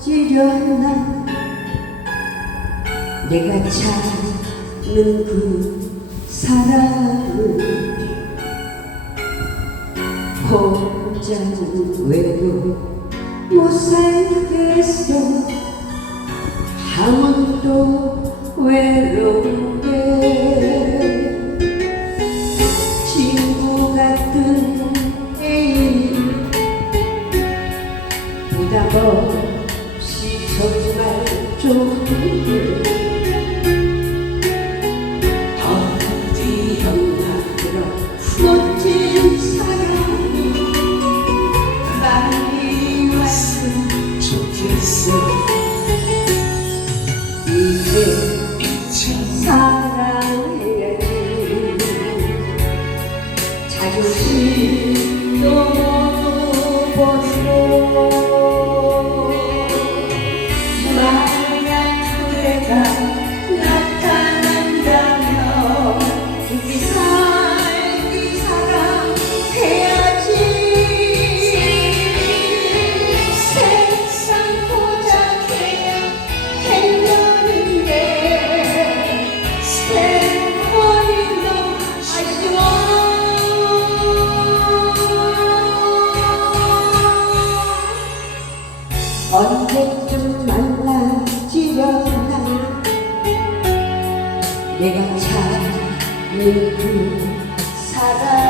지려나 내가 찾는 그 사랑을 혼자는 외로 못 살겠어. 또 외로운 Música 언제쯤 만나지려나? 내가 찾는 그 사랑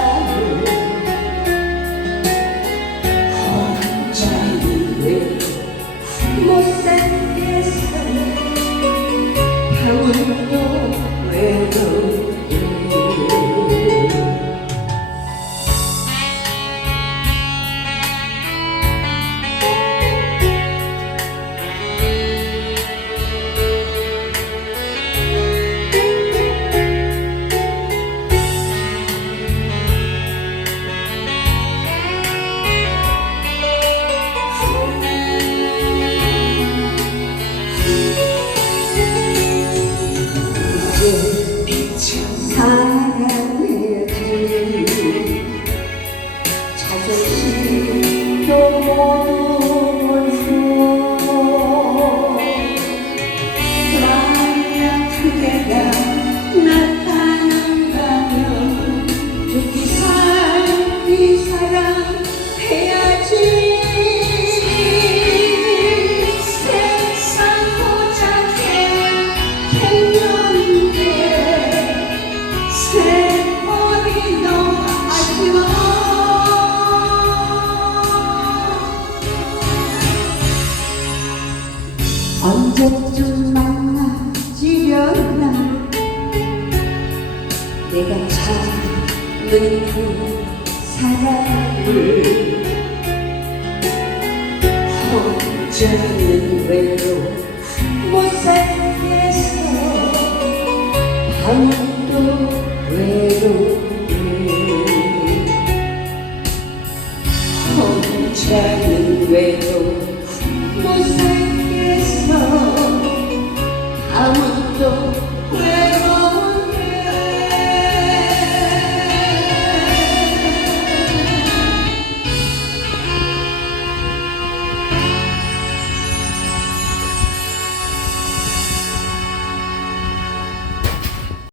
자 그 깊은 사랑을 혼자는 외로 못 살겠어. 밤도 외로운 혼자는 외로 못 살겠어. 아무도